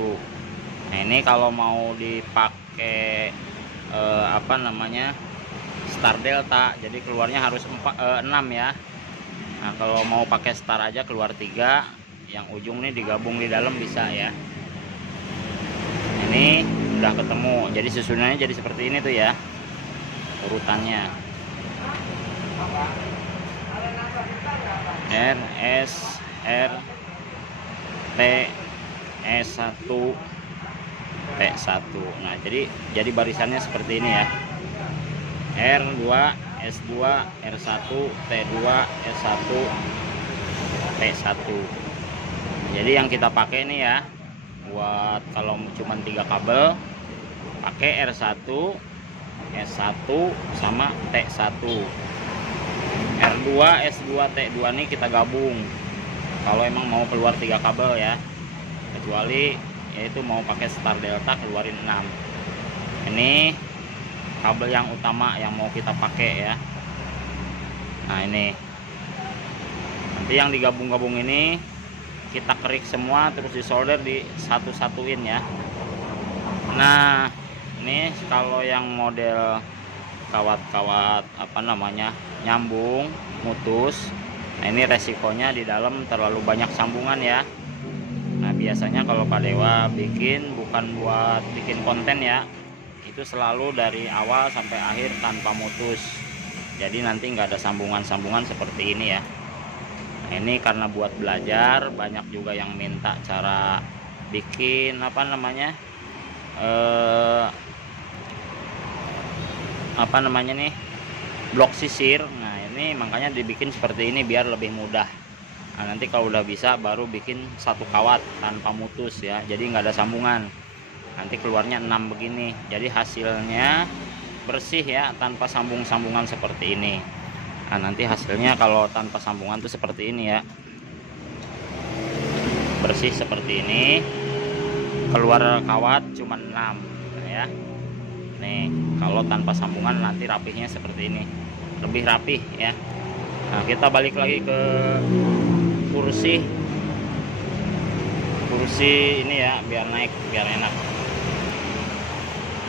Nah ini kalau mau dipakai star delta jadi keluarnya harus 6 ya. Nah kalau mau pakai star aja keluar 3, yang ujung nih digabung di dalam bisa ya. Ini udah ketemu, jadi susunannya jadi seperti ini tuh ya urutannya. R S R T S1 T1. Nah jadi barisannya seperti ini ya. R2 S2 R1 T2 S1 T1. Jadi yang kita pakai ini ya, buat kalau cuma 3 kabel pakai R1 S1 sama T1. R2 S2 T2 nih kita gabung kalau emang mau keluar 3 kabel ya, kecuali yaitu mau pakai star delta keluarin 6. Ini kabel yang utama yang mau kita pakai ya. Nah ini nanti yang digabung-gabung ini kita kerik semua terus disolder di satu-satuin ya. Nah ini kalau yang model kawat-kawat nyambung mutus, nah ini resikonya di dalam terlalu banyak sambungan ya. Nah biasanya kalau Pak Dewa bikin bukan buat bikin konten ya, itu selalu dari awal sampai akhir tanpa mutus, jadi nanti nggak ada sambungan-sambungan seperti ini ya. Nah, ini karena buat belajar, banyak juga yang minta cara bikin blok sisir. Nah ini makanya dibikin seperti ini biar lebih mudah. Nah nanti kalau udah bisa baru bikin satu kawat tanpa mutus ya, jadi nggak ada sambungan. Nanti keluarnya 6 begini, jadi hasilnya bersih ya, tanpa sambung-sambungan seperti ini. Nah nanti hasilnya kalau tanpa sambungan tuh seperti ini ya, bersih seperti ini, keluar kawat cuma 6 ya. Nih kalau tanpa sambungan nanti rapihnya seperti ini, lebih rapih ya. Nah kita balik lagi ke kursi ini ya, biar naik biar enak.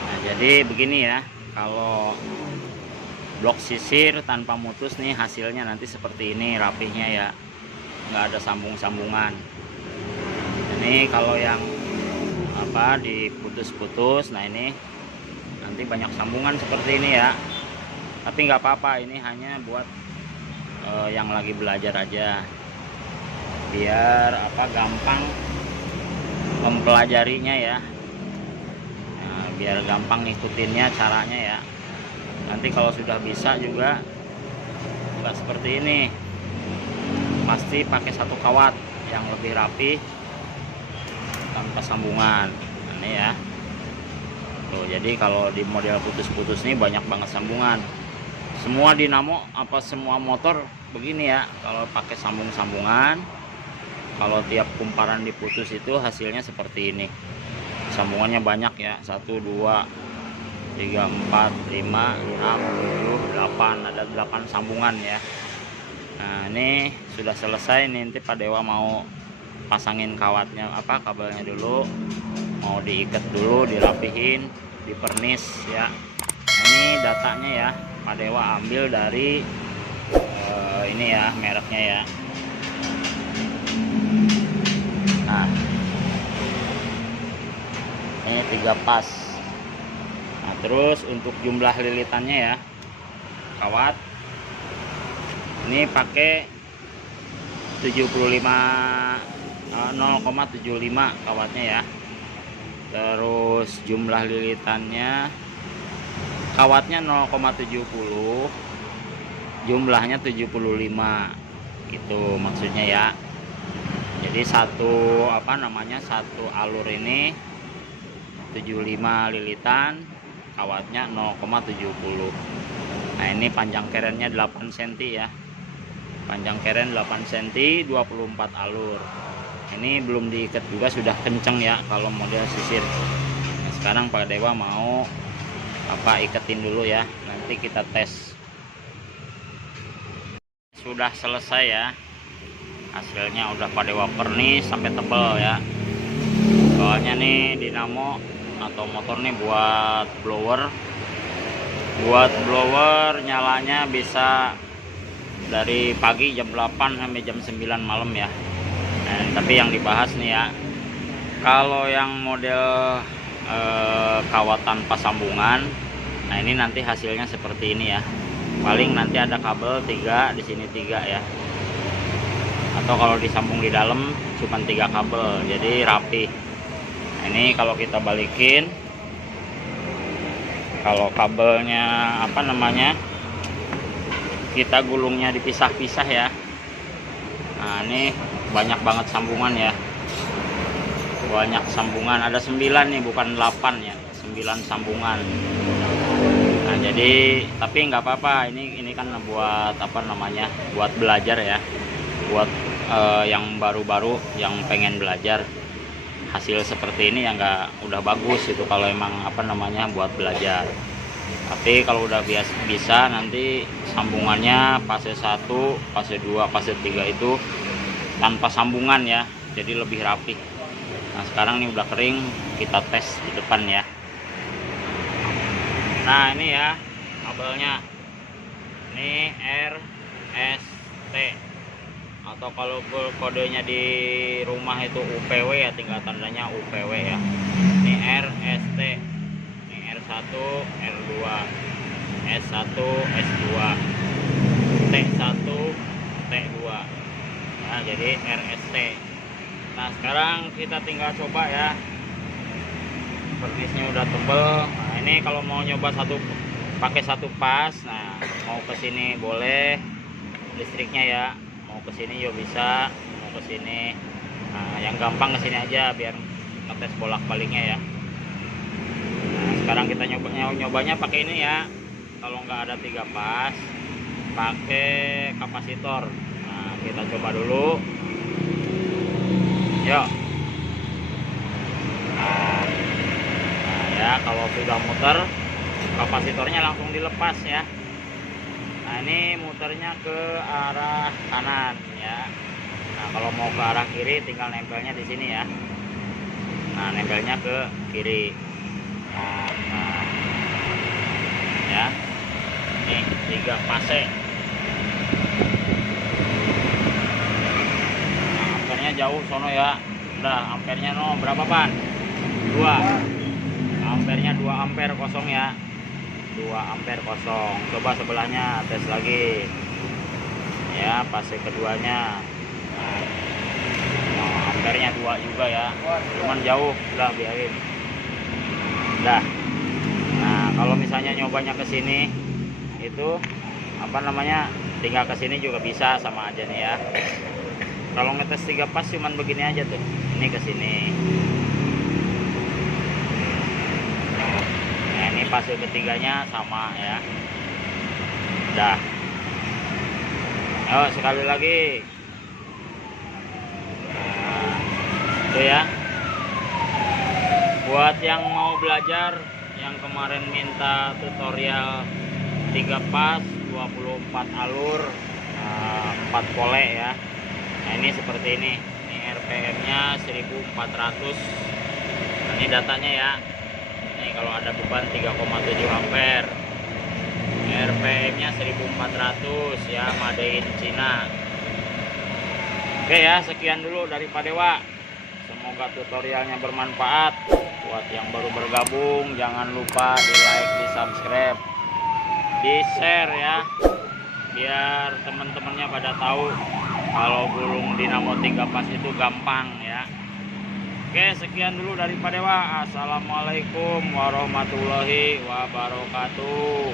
Nah jadi begini ya, kalau blok sisir tanpa mutus nih hasilnya nanti seperti ini rapihnya ya, nggak ada sambung-sambungan. Ini kalau yang diputus-putus, nah ini nanti banyak sambungan seperti ini ya, tapi nggak apa-apa, ini hanya buat yang lagi belajar aja, biar apa gampang mempelajarinya ya. Nah, biar gampang ngikutinnya caranya ya. Nanti kalau sudah bisa juga nggak seperti ini, pasti pakai satu kawat yang lebih rapi tanpa sambungan. Ini ya tuh, jadi kalau di model putus-putus nih banyak banget sambungan. Semua dinamo apa semua motor begini ya, kalau pakai sambung-sambungan, kalau tiap kumparan diputus itu hasilnya seperti ini. Sambungannya banyak ya, 1 2 3 4 5 6 7 8, ada 8 sambungan ya. Nah ini sudah selesai nih, nanti Pak Dewa mau pasangin kawatnya apa kabelnya dulu, mau diikat dulu, dirapihin, dipernis ya. Nah, ini datanya ya Pak Dewa ambil dari ini ya, mereknya ya. Nah ini 3 pas. Nah terus untuk jumlah lilitannya ya, kawat ini pakai 0,75 kawatnya ya. Terus jumlah lilitannya, kawatnya 0,70, jumlahnya 75 gitu maksudnya ya. Jadi satu satu alur ini 75 lilitan, kawatnya 0,70. Nah ini panjang kerennya 8 cm ya, panjang keren 8 cm, 24 alur. Ini belum diikat juga sudah kenceng ya kalau model sisir. Nah, sekarang Pak Dewa mau iketin dulu ya, nanti kita tes. Sudah selesai ya, hasilnya udah Pak Dewa pernis sampai tebal ya. Soalnya nih dinamo atau motor nih buat blower nyalanya bisa dari pagi jam 8 sampai jam 9 malam ya. Nah, tapi yang dibahas nih ya, kalau yang model kawat tanpa sambungan, nah ini nanti hasilnya seperti ini ya. Paling nanti ada kabel 3 di sini 3 ya, atau kalau disambung di dalam cuma 3 kabel, jadi rapi. Nah, ini kalau kita balikin, kalau kabelnya kita gulungnya dipisah-pisah ya. Nah ini banyak banget sambungan ya, banyak sambungan, ada 9 nih bukan 8 ya, 9 sambungan. Nah jadi tapi nggak apa-apa, ini kan buat buat belajar ya, buat yang baru-baru yang pengen belajar. Hasil seperti ini ya udah bagus itu kalau emang buat belajar. Tapi kalau udah bisa nanti sambungannya fase 1, fase 2, fase 3 itu tanpa sambungan ya, jadi lebih rapi. Nah sekarang ini udah kering, kita tes di depan ya. Nah ini ya kabelnya, ini RST, atau kalau kodenya di rumah itu UPW ya, tinggal tandanya UPW ya. Ini RST, ini R1 R2 S1 S2 T1 T2. Nah jadi RST. Nah sekarang kita tinggal coba ya, pernisnya udah tebel. Nah ini kalau mau nyoba pakai satu pas, nah mau ke sini boleh listriknya ya, mau ke sini juga bisa, mau ke sini. Nah yang gampang ke sini aja biar ngetes bolak-baliknya ya. Nah sekarang kita nyobanya pakai ini ya. Kalau nggak ada 3 pas, pakai kapasitor. Nah kita coba dulu, yuk. Nah ya kalau sudah muter, kapasitornya langsung dilepas ya. Nah ini muternya ke arah kanan ya. Nah kalau mau ke arah kiri tinggal nempelnya di sini ya. Nah nempelnya ke kiri. Nah ya, ini 3 fase. Nah, ampernya jauh sono ya. Udah ampernya berapa pan? 2. Ampernya 2 ampere kosong ya, 2 ampere kosong. Coba sebelahnya tes lagi. ya, fase keduanya. Nah, ampernya 2 juga ya, cuman jauh, udah biarin. Dah. Nah, kalau misalnya nyobanya ke sini itu apa namanya, tinggal ke sini juga bisa, sama aja nih ya. Kalau ngetes 3 pas cuman begini aja tuh, ini ke sini. Nah, ini fase ketiganya sama ya. Dah. Ayo sekali lagi. Nah, itu ya. Buat yang mau belajar, yang kemarin minta tutorial 3 pas 24 alur 4 pole ya. Nah, ini seperti ini. Ini RPM nya 1400. Nah, ini datanya ya. Ini kalau ada beban 3,7 ampere, RPM nya 1400 ya, made in Cina. Oke ya, sekian dulu dari Pak Dewa. Semoga tutorialnya bermanfaat. Buat yang baru bergabung, jangan lupa di like, di subscribe, di share ya, biar teman-temannya pada tahu kalau gulung dinamo 3 pas itu gampang ya. Oke, sekian dulu dari Pak Dewa. Assalamualaikum warahmatullahi wabarakatuh.